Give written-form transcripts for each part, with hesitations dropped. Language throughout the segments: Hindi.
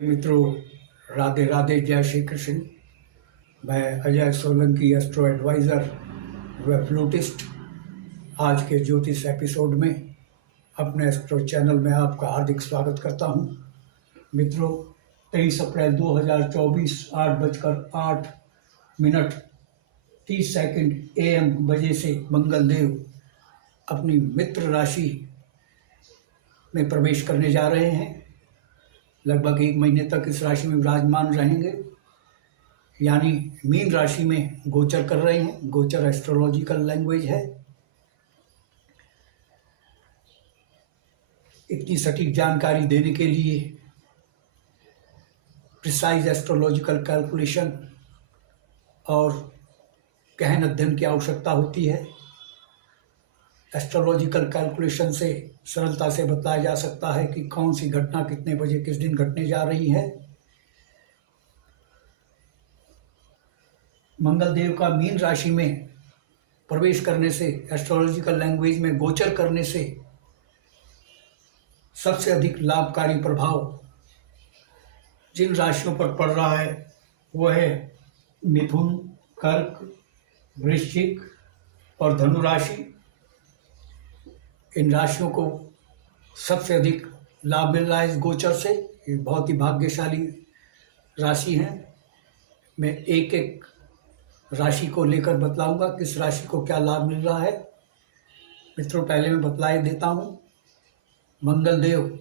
मित्रों, राधे राधे, जय श्री कृष्ण। मैं अजय सोलंकी, एस्ट्रो एडवाइज़र व फ्लूटिस्ट, आज के ज्योतिष एपिसोड में अपने एस्ट्रो चैनल में आपका हार्दिक स्वागत करता हूं। मित्रों, 23 अप्रैल 2024 8:08 AM बजे से मंगल देव अपनी मित्र राशि में प्रवेश करने जा रहे हैं। लगभग 1 महीने तक इस राशि में विराजमान रहेंगे, यानी मीन राशि में गोचर कर रहे हैं। गोचर एस्ट्रोलॉजिकल लैंग्वेज है। इतनी सटीक जानकारी देने के लिए प्रिसाइज एस्ट्रोलॉजिकल कैलकुलेशन और गहन अध्ययन की आवश्यकता होती है। एस्ट्रोलॉजिकल कैलकुलेशन से सरलता से बताया जा सकता है कि कौन सी घटना कितने बजे किस दिन घटने जा रही है। मंगल देव का मीन राशि में प्रवेश करने से, एस्ट्रोलॉजिकल लैंग्वेज में गोचर करने से सबसे अधिक लाभकारी प्रभाव जिन राशियों पर पड़ रहा है वह है मिथुन, कर्क, वृश्चिक और धनु राशि। इन राशियों को सबसे अधिक लाभ मिल रहा है इस गोचर से। ये बहुत ही भाग्यशाली राशि हैं। मैं एक एक राशि को लेकर बतलाऊंगा किस राशि को क्या लाभ मिल रहा है। मित्रों, पहले मैं बतला देता हूँ। मंगल देव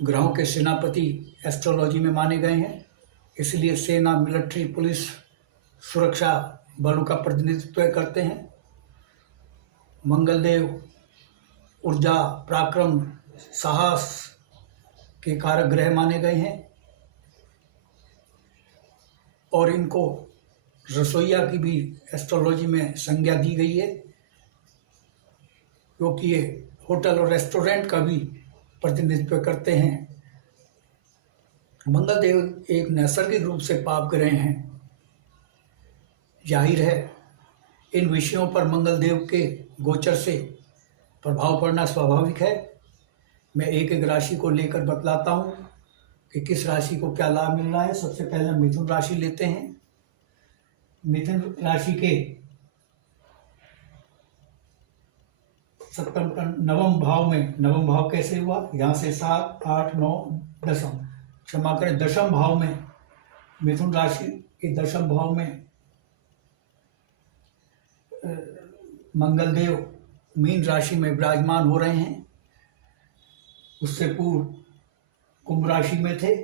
ग्रहों के सेनापति एस्ट्रोलॉजी में माने गए हैं, इसलिए सेना, मिलिट्री, पुलिस, सुरक्षा बलों का प्रतिनिधित्व करते हैं। मंगल देव ऊर्जा, पराक्रम, साहस के कारक ग्रह माने गए हैं और इनको रसोइया की भी एस्ट्रोलॉजी में संज्ञा दी गई है, क्योंकि ये होटल और रेस्टोरेंट का भी प्रतिनिधित्व करते हैं। मंगल देव एक नैसर्गिक रूप से पाप ग्रह हैं। जाहिर है इन विषयों पर मंगल देव के गोचर से प्रभाव पड़ना स्वाभाविक है। मैं एक एक राशि को लेकर बतलाता हूँ कि किस राशि को क्या लाभ मिल रहा है। सबसे पहले मिथुन राशि लेते हैं। मिथुन राशि के नवम भाव में, नवम भाव कैसे हुआ, यहाँ से 7, 8, 9, 10, क्षमा करें, दशम भाव में, मिथुन राशि के दशम भाव में मंगल देव मीन राशि में विराजमान हो रहे हैं। उससे पूर्व कुंभ राशि में थे।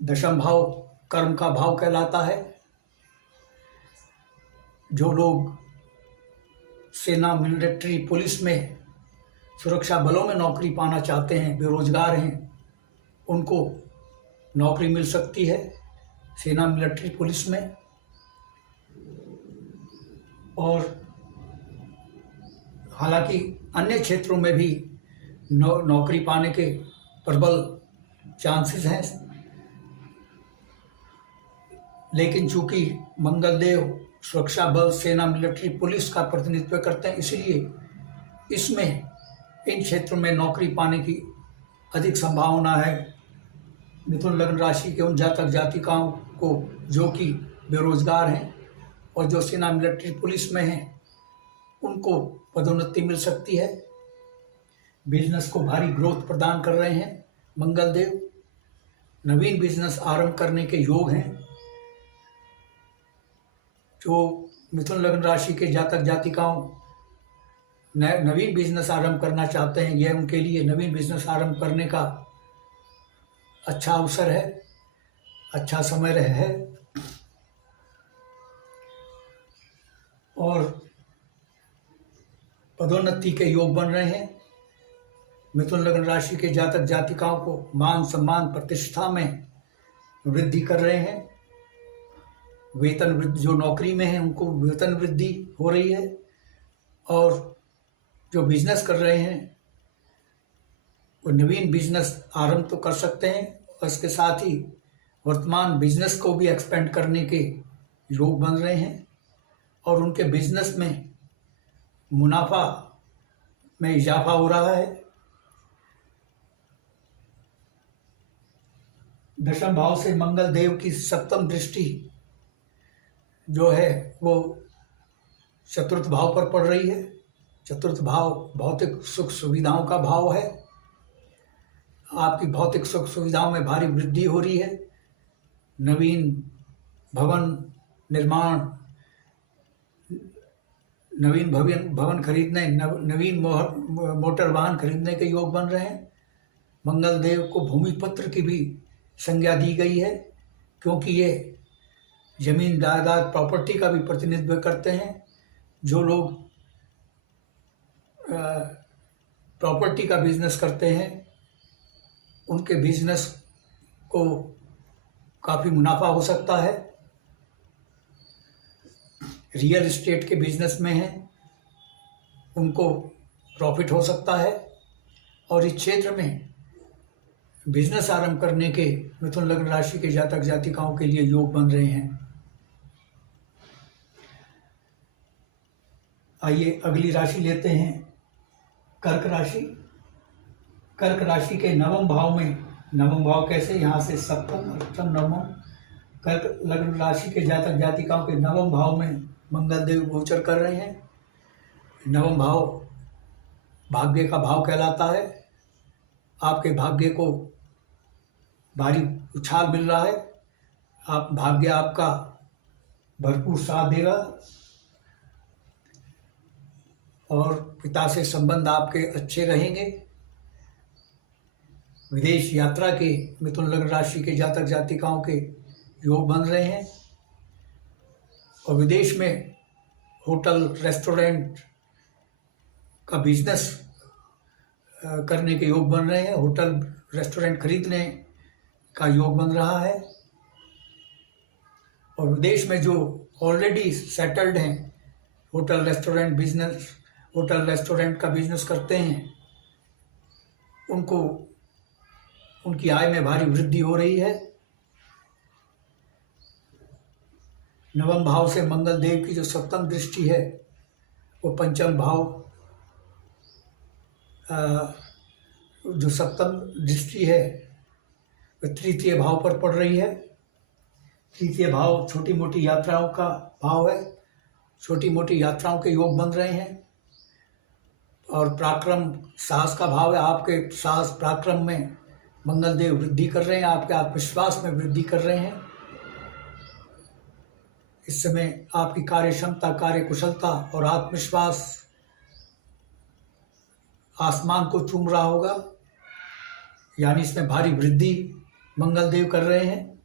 दशम भाव कर्म का भाव कहलाता है। जो लोग सेना, मिलिट्री, पुलिस में, सुरक्षा बलों में नौकरी पाना चाहते हैं, बेरोजगार हैं, उनको नौकरी मिल सकती है सेना, मिलिट्री, पुलिस में। और हालांकि अन्य क्षेत्रों में भी नौकरी पाने के प्रबल चांसेस हैं, लेकिन चूंकि मंगल देव सुरक्षा बल, सेना, मिलिट्री, पुलिस का प्रतिनिधित्व करते हैं, इसलिए इसमें इन क्षेत्रों में नौकरी पाने की अधिक संभावना है। मिथुन लग्न राशि के उन जातक जातिकाओं को जो कि बेरोजगार हैं और जो सेना, मिलिट्री, पुलिस में हैं, उनको पदोन्नति मिल सकती है। बिजनेस को भारी ग्रोथ प्रदान कर रहे हैं मंगल देव। नवीन बिजनेस आरंभ करने के योग हैं। जो मिथुन लग्न राशि के जातक जातिकाओं नवीन बिजनेस आरंभ करना चाहते हैं, यह उनके लिए नवीन बिजनेस आरंभ करने का अच्छा अवसर है, अच्छा समय है। और पदोन्नति के योग बन रहे हैं। मिथुन लग्न राशि के जातक जातिकाओं को मान सम्मान, प्रतिष्ठा में वृद्धि कर रहे हैं। वेतन वृद्धि, जो नौकरी में है उनको वेतन वृद्धि हो रही है। और जो बिजनेस कर रहे हैं वो नवीन बिजनेस आरंभ तो कर सकते हैं, और इसके साथ ही वर्तमान बिजनेस को भी एक्सपेंड करने के योग बन रहे हैं। और उनके बिजनेस में मुनाफा में इजाफा हो रहा है। दशम भाव से मंगल देव की सप्तम दृष्टि जो है वो चतुर्थ भाव पर पड़ रही है। चतुर्थ भाव भौतिक सुख सुविधाओं का भाव है। आपकी भौतिक सुख सुविधाओं में भारी वृद्धि हो रही है। नवीन भवन निर्माण, नवीन भवन खरीदने, नवीन मोटर वाहन खरीदने के योग बन रहे हैं। मंगल देव को भूमि पुत्र की भी संज्ञा दी गई है, क्योंकि ये जमीन जायदाद प्रॉपर्टी का भी प्रतिनिधित्व करते हैं। जो लोग प्रॉपर्टी का बिजनेस करते हैं उनके बिजनेस को काफ़ी मुनाफा हो सकता है। रियल एस्टेट के बिजनेस में हैं उनको प्रॉफिट हो सकता है। और इस क्षेत्र में बिजनेस आरंभ करने के मिथुन लग्न राशि के जातक जातिकाओं के लिए योग बन रहे हैं। आइए अगली राशि लेते हैं, कर्क राशि। कर्क राशि के नवम भाव में, नवम भाव कैसे, यहाँ से सप्तम अष्टम नवम, कर्क लग्न राशि के जातक जातिकाओं के नवम भाव में मंगल देव गोचर कर रहे हैं। नवम भाव भाग्य का भाव कहलाता है। आपके भाग्य को भारी उछाल मिल रहा है। भाग्य आपका भरपूर साथ देगा और पिता से संबंध आपके अच्छे रहेंगे। विदेश यात्रा के मिथुन लग्न राशि के जातक जातिकाओं के योग बन रहे हैं और विदेश में होटल रेस्टोरेंट का बिजनेस करने के योग बन रहे हैं। होटल रेस्टोरेंट खरीदने का योग बन रहा है और विदेश में जो ऑलरेडी सेटल्ड हैं, होटल रेस्टोरेंट का बिजनेस करते हैं, उनको उनकी आय में भारी वृद्धि हो रही है। नवम भाव से मंगल देव की जो सप्तम दृष्टि है वो पंचम भाव, जो सप्तम दृष्टि है वो तृतीय भाव पर पड़ रही है। तृतीय भाव छोटी मोटी यात्राओं का भाव है। छोटी मोटी यात्राओं के योग बन रहे हैं और पराक्रम साहस का भाव है। आपके साहस पराक्रम में मंगल देव वृद्धि कर रहे हैं, आपके आत्मविश्वास में वृद्धि कर रहे हैं। इस समय आपकी कार्य क्षमता, कार्य कुशलता और आत्मविश्वास आसमान को चूम रहा होगा, यानी इसमें भारी वृद्धि मंगल देव कर रहे हैं।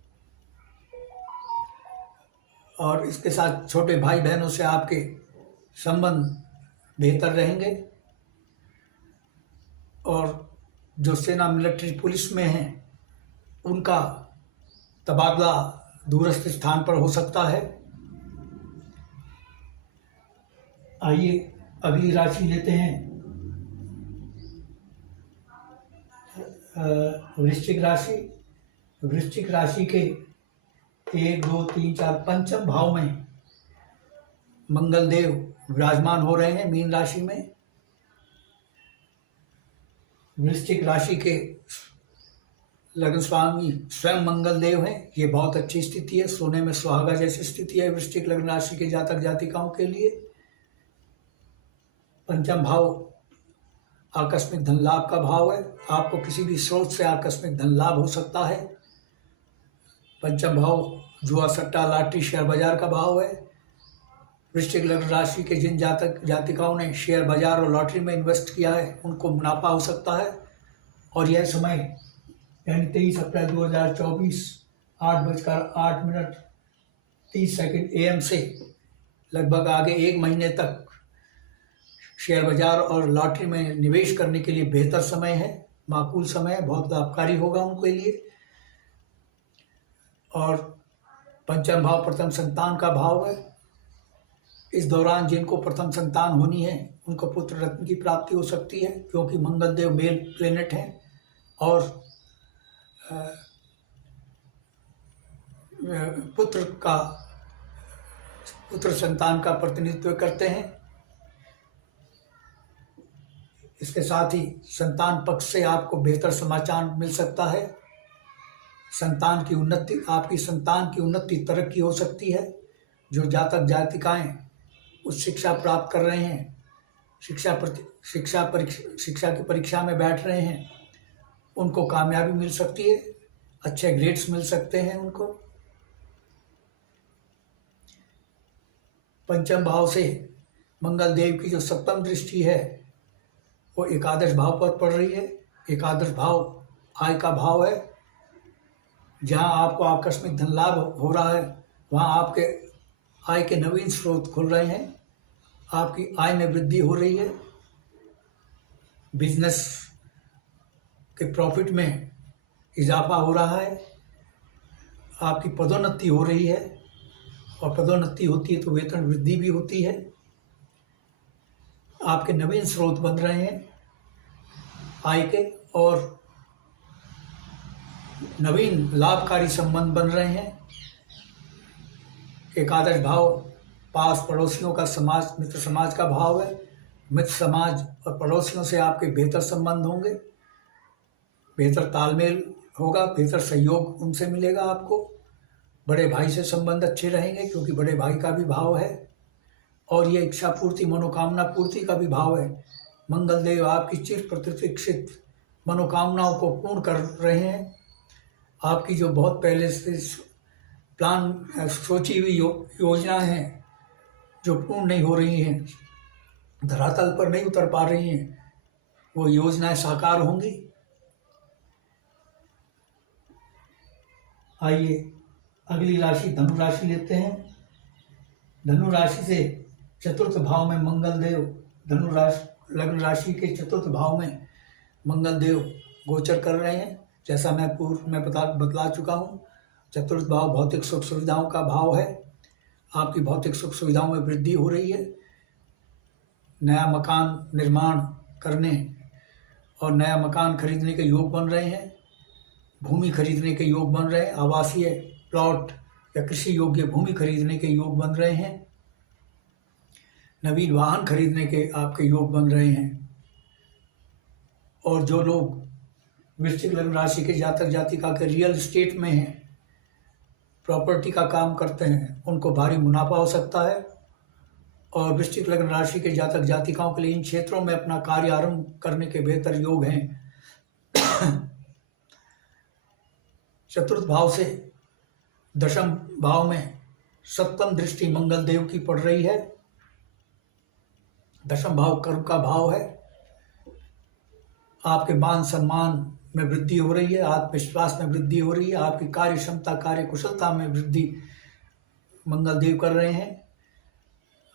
और इसके साथ छोटे भाई बहनों से आपके संबंध बेहतर रहेंगे और जो सेना, मिलिट्री, पुलिस में हैं उनका तबादला दूरस्थ स्थान पर हो सकता है। आइए अगली राशि लेते हैं, वृश्चिक राशि। वृश्चिक राशि के 1, 2, 3, 4 पंचम भाव में मंगल देव विराजमान हो रहे हैं मीन राशि में। वृश्चिक राशि के लग्न स्वामी स्वयं मंगल देव हैं। ये बहुत अच्छी स्थिति है, सोने में सुहागा जैसी स्थिति है वृश्चिक लग्न राशि के जातक जातिकाओं के लिए। पंचम भाव आकस्मिक धन लाभ का भाव है। आपको किसी भी स्रोत से आकस्मिक धन लाभ हो सकता है। पंचम भाव जुआ, सट्टा, लॉटरी, शेयर बाजार का भाव है। वृश्चिक लग्न राशि के जिन जातक जातिकाओं ने शेयर बाजार और लॉटरी में इन्वेस्ट किया है उनको मुनाफा हो सकता है। और यह समय यानी 23 अप्रैल 2024 8:08:30 AM से लगभग आगे 1 महीने तक शेयर बाजार और लॉटरी में निवेश करने के लिए बेहतर समय है, माकूल समय है, बहुत लाभकारी होगा उनके लिए। और पंचम भाव प्रथम संतान का भाव है। इस दौरान जिनको प्रथम संतान होनी है उनको पुत्र रत्न की प्राप्ति हो सकती है, क्योंकि मंगल देव मेल प्लेनेट हैं और पुत्र संतान का प्रतिनिधित्व करते हैं। इसके साथ ही संतान पक्ष से आपको बेहतर समाचार मिल सकता है। संतान की उन्नति, आपकी संतान की उन्नति तरक्की हो सकती है। जो जातक जातिकाएं उच्च शिक्षा प्राप्त कर रहे हैं, शिक्षा की परीक्षा में बैठ रहे हैं, उनको कामयाबी मिल सकती है, अच्छे ग्रेड्स मिल सकते हैं उनको। पंचम भाव से मंगल देव की जो सप्तम दृष्टि है वो एकादश भाव पर पड़ रही है। एकादश भाव आय का भाव है। जहाँ आपको आकस्मिक धन लाभ हो रहा है वहाँ आपके आय के नवीन स्रोत खुल रहे हैं, आपकी आय में वृद्धि हो रही है, बिजनेस के प्रॉफिट में इजाफा हो रहा है, आपकी पदोन्नति हो रही है, और पदोन्नति होती है तो वेतन वृद्धि भी होती है। आपके नवीन स्रोत बन रहे हैं आय के, और नवीन लाभकारी संबंध बन रहे हैं। एकादश भाव पास पड़ोसियों का समाज, मित्र समाज का भाव है। मित्र समाज और पड़ोसियों से आपके बेहतर संबंध होंगे, बेहतर तालमेल होगा, बेहतर सहयोग उनसे मिलेगा आपको। बड़े भाई से संबंध अच्छे रहेंगे क्योंकि बड़े भाई का भी भाव है, और ये इच्छा पूर्ति, मनोकामना पूर्ति का भी भाव है। मंगल देव आपकी चिर प्रतीक्षित मनोकामनाओं को पूर्ण कर रहे हैं। आपकी जो बहुत पहले से प्लान सोची हुई योजना है जो पूर्ण नहीं हो रही हैं, धरातल पर नहीं उतर पा रही हैं, वो योजनाएं साकार होंगी। आइए अगली राशि धनु राशि लेते हैं। धनु राशि से चतुर्थ भाव में मंगल देव, धनु राशि लग्न राशि के चतुर्थ भाव में मंगल देव गोचर कर रहे हैं। जैसा मैं पूर्व में बतला चुका हूँ, चतुर्थ भाव भौतिक सुख सुविधाओं का भाव है। आपकी भौतिक सुख सुविधाओं में वृद्धि हो रही है। नया मकान निर्माण करने और नया मकान खरीदने के योग बन रहे हैं, भूमि खरीदने के योग बन रहे हैं, आवासीय प्लॉट या कृषि योग्य भूमि खरीदने के योग बन रहे हैं, नवीन वाहन खरीदने के आपके योग बन रहे हैं। और जो लोग वृश्चिक लग्न राशि के जातक जातिका के रियल एस्टेट में हैं, प्रॉपर्टी का काम करते हैं, उनको भारी मुनाफा हो सकता है। और वृश्चिक लग्न राशि के जातक जातिकाओं के लिए इन क्षेत्रों में अपना कार्य आरंभ करने के बेहतर योग हैं। चतुर्थ भाव से दशम भाव में सप्तम दृष्टि मंगल देव की पड़ रही है। दशम भाव कर्म का भाव है। आपके मान सम्मान में वृद्धि हो रही है, आत्मविश्वास में वृद्धि हो रही है, आपकी कार्य क्षमता, कार्य कुशलता में वृद्धि मंगल देव कर रहे हैं।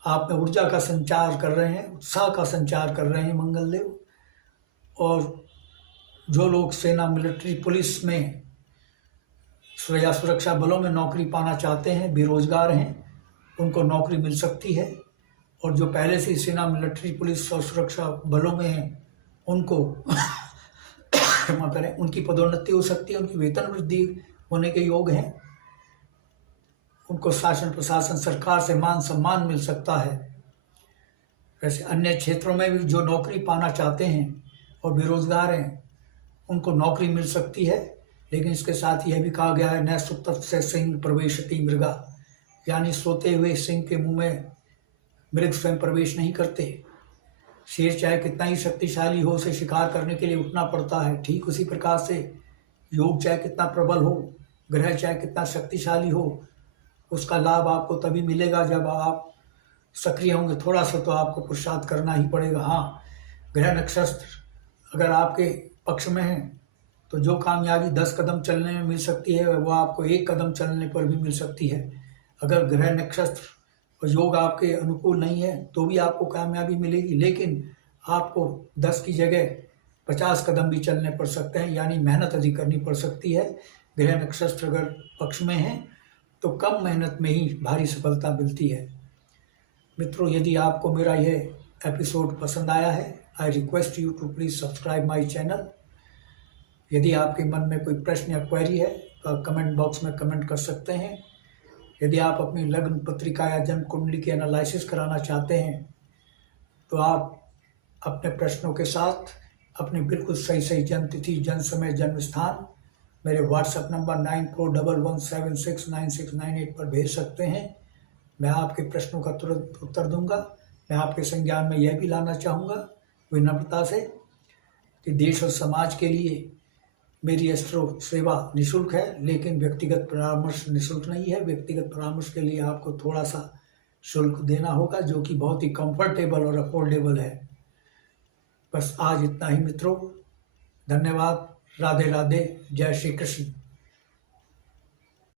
आप में ऊर्जा का संचार कर रहे हैं, उत्साह का संचार कर रहे हैं मंगल देव। और जो लोग सेना, मिलिट्री, पुलिस में या सुरक्षा बलों में नौकरी पाना चाहते हैं, बेरोजगार हैं, उनको नौकरी मिल सकती है। और जो पहले से सेना, मिलिट्री, पुलिस और सुरक्षा बलों में हैं, उनको क्षमा करें, उनकी पदोन्नति हो सकती है, उनकी वेतन वृद्धि होने के योग हैं। उनको शासन, प्रशासन, सरकार से मान सम्मान मिल सकता है। वैसे अन्य क्षेत्रों में भी जो नौकरी पाना चाहते हैं और बेरोजगार हैं, उनको नौकरी मिल सकती है। लेकिन इसके साथ यह भी कहा गया है, न सुप्त से सिंह प्रवेशति मृगा, यानी सोते हुए सिंह के मुंह में मृग स्वयं प्रवेश नहीं करते। शेर चाहे कितना ही शक्तिशाली हो, उसे शिकार करने के लिए उठना पड़ता है। ठीक उसी प्रकार से योग चाहे कितना प्रबल हो, ग्रह चाहे कितना शक्तिशाली हो, उसका लाभ आपको तभी मिलेगा जब आप सक्रिय होंगे। थोड़ा सा तो आपको पुरुषार्थ करना ही पड़ेगा। हाँ, ग्रह नक्षत्र अगर आपके पक्ष में है तो जो कामयाबी 10 कदम चलने में मिल सकती है वो आपको 1 कदम चलने पर भी मिल सकती है। अगर ग्रह नक्षत्र और योग आपके अनुकूल नहीं है तो भी आपको कामयाबी मिलेगी, लेकिन आपको 10 की जगह 50 कदम भी चलने पड़ सकते हैं, यानी मेहनत अधिक करनी पड़ सकती है। ग्रह नक्षत्र अगर पक्ष में है तो कम मेहनत में ही भारी सफलता मिलती है। मित्रों, यदि आपको मेरा यह एपिसोड पसंद आया है, I request you to please subscribe my channel. यदि आपके मन में कोई प्रश्न या क्वेरी है तो आप कमेंट बॉक्स में कमेंट कर सकते हैं। यदि आप अपनी लग्न पत्रिका या जन्म कुंडली की एनालिसिस कराना चाहते हैं तो आप अपने प्रश्नों के साथ अपनी बिल्कुल सही जन्म तिथि, जन्म समय, जन्म स्थान मेरे व्हाट्सएप नंबर 9411769698 पर भेज सकते हैं। मैं आपके प्रश्नों का तुरंत उत्तर दूंगा। मैं आपके संज्ञान में यह भी लाना चाहूँगा विनम्रता से कि देश और समाज के लिए मेरी एस्ट्रो सेवा निःशुल्क है, लेकिन व्यक्तिगत परामर्श निःशुल्क नहीं है। व्यक्तिगत परामर्श के लिए आपको थोड़ा सा शुल्क देना होगा, जो कि बहुत ही कंफर्टेबल और अफोर्डेबल है। बस आज इतना ही मित्रों, धन्यवाद। राधे राधे, जय श्री कृष्ण।